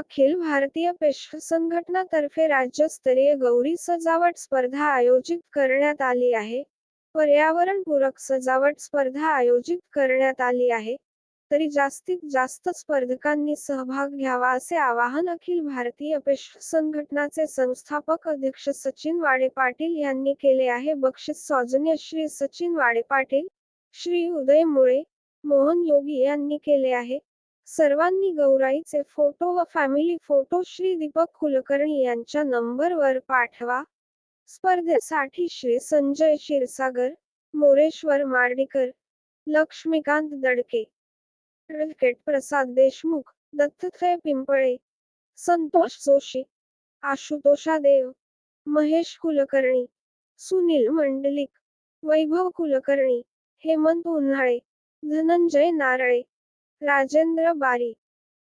अखिल भारतीय पेशव संघटनातर्फे राज्यस्तरीय गौरी सजावट स्पर्धा आयोजित करण्यात आली आहे. पर्यावरणपूरक सजावट स्पर्धा आयोजित करण्यात आली आहे. तरी जास्तीत जास्त स्पर्धकांनी सहभाग घ्यावा असे आवाहन अखिल भारतीय पेशव संघटनाचे संस्थापक अध्यक्ष सचिन वाडे पाटील यांनी केले आहे. बक्षीस सौजन्य श्री सचिन वाडे पाटील श्री उदय मुळे मोहन योगी यांनी केले आहे. सर्वांनी गौराईचे फोटो व फॅमिली फोटो श्री दीपक कुलकर्णी यांच्या नंबरवर पाठवा. स्पर्धेसाठी श्री संजय क्षीरसागर मोरेश्वर मार्डीकर लक्ष्मीकांत दडके क्रिकेट प्रसाद देशमुख दत्तत्रय पिंपळे संतोष जोशी आशुतोषा देव महेश कुलकर्णी सुनील मंडलिक वैभव कुलकर्णी हेमंत उन्हाळे धनंजय नारळे राजेंद्र बारी,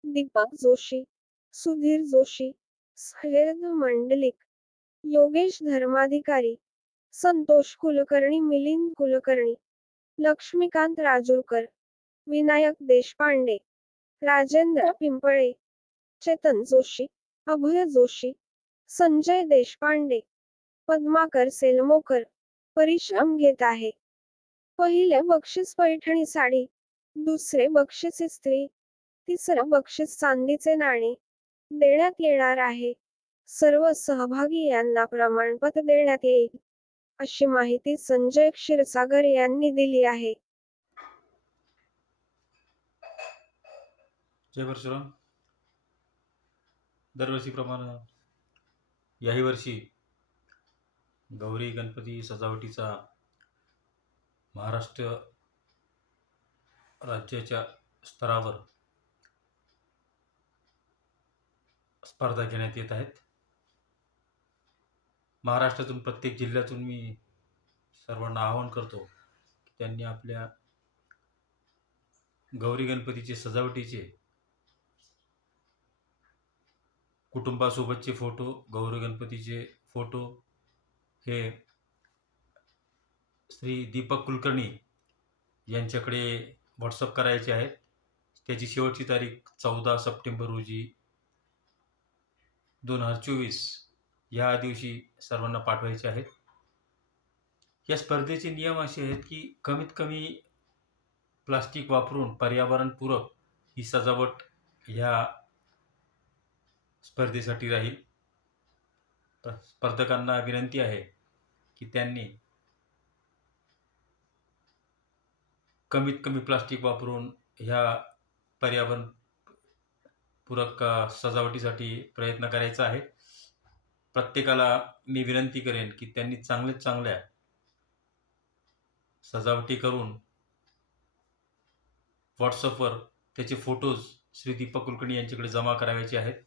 दीपक जोशी, सुधीर जोशी, सह्याद्री मंडलिक, योगेश धर्माधिकारी, संतोष कुलकर्णी, मिलिंद कुलकर्णी, लक्ष्मीकांत राजूरकर, विनायक देशपांडे, राजेंद्र पिंपळे, चेतन जोशी, अभय जोशी, संजय देशपांडे, पद्माकर सेलमोकर, परिश्रम घेत आहे. पहिले बक्षीस पैठणी साडी दुसरे बक्षीस इस्त्री तिसरं बक्षीस चांदीचे नाणे देण्यात येणार आहे. सर्व सहभागी यांना प्रमाणपत्र देण्यात येईल अशी माहिती संजय क्षीरसागर यांनी दिली आहे. जय परशुराम. दरवर्षीप्रमाणे याही वर्षी गौरी गणपती सजावटीचा महाराष्ट्र राज्याच्या स्तरावर स्पर्धा घेण्यात येत आहेत. महाराष्ट्रातून प्रत्येक जिल्ह्यातून मी सर्वांना आवाहन करतो की त्यांनी आपल्या गौरी गणपतीचे सजावटीचे कुटुंबासोबतचे फोटो गौरी गणपतीचे फोटो हे श्री दीपक कुलकर्णी यांच्याकडे व्हॉट्सअप करायचे आहेत. त्याची शेवटची तारीख चौदा सप्टेंबर रोजी दोन हजार चोवीस. ह्या दिवशी सर्वांना पाठवायचे आहेत. या स्पर्धेचे नियम असे आहेत की कमीत कमी प्लास्टिक वापरून पर्यावरणपूरक ही सजावट ह्या स्पर्धेसाठी राहील. तर स्पर्धकांना विनंती आहे की त्यांनी कमीत कमी प्लास्टिक वापरून ह्या पर्यावरण पूरक सजावटीसाठी प्रयत्न करायचा आहे. प्रत्येकाला मी विनंती करेन की त्यांनी चांगल्यात चांगल्या सजावटी करून व्हॉट्सअपवर त्याचे फोटोज श्री दीपक कुलकर्णी यांच्याकडे जमा करावायचे आहेत.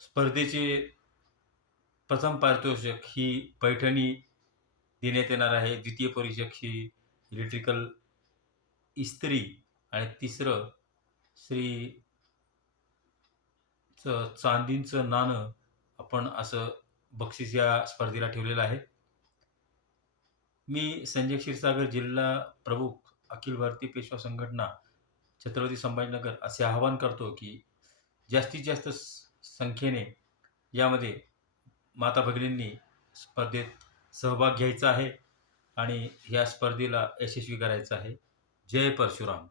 स्पर्धेचे प्रथम पारितोषिक ही पैठणी देण्यात येणार आहे. द्वितीय परीक्षक ही इलेक्ट्रिकल इस्त्री आणि तिसरं श्री च चांदींचं नाणं आपण असं बक्षीस या स्पर्धेला ठेवलेलं आहे. मी संजय क्षीरसागर जिल्हा प्रमुख अखिल भारतीय पेशवा संघटना छत्रपती संभाजीनगर असे आवाहन करतो की जास्तीत जास्त संख्येने यामध्ये माता भगिनींनी स्पर्धेत सहभाग घ्यायचा आहे आणि ह्या स्पर्धेला यशस्वी करायचं आहे. जय परशुराम.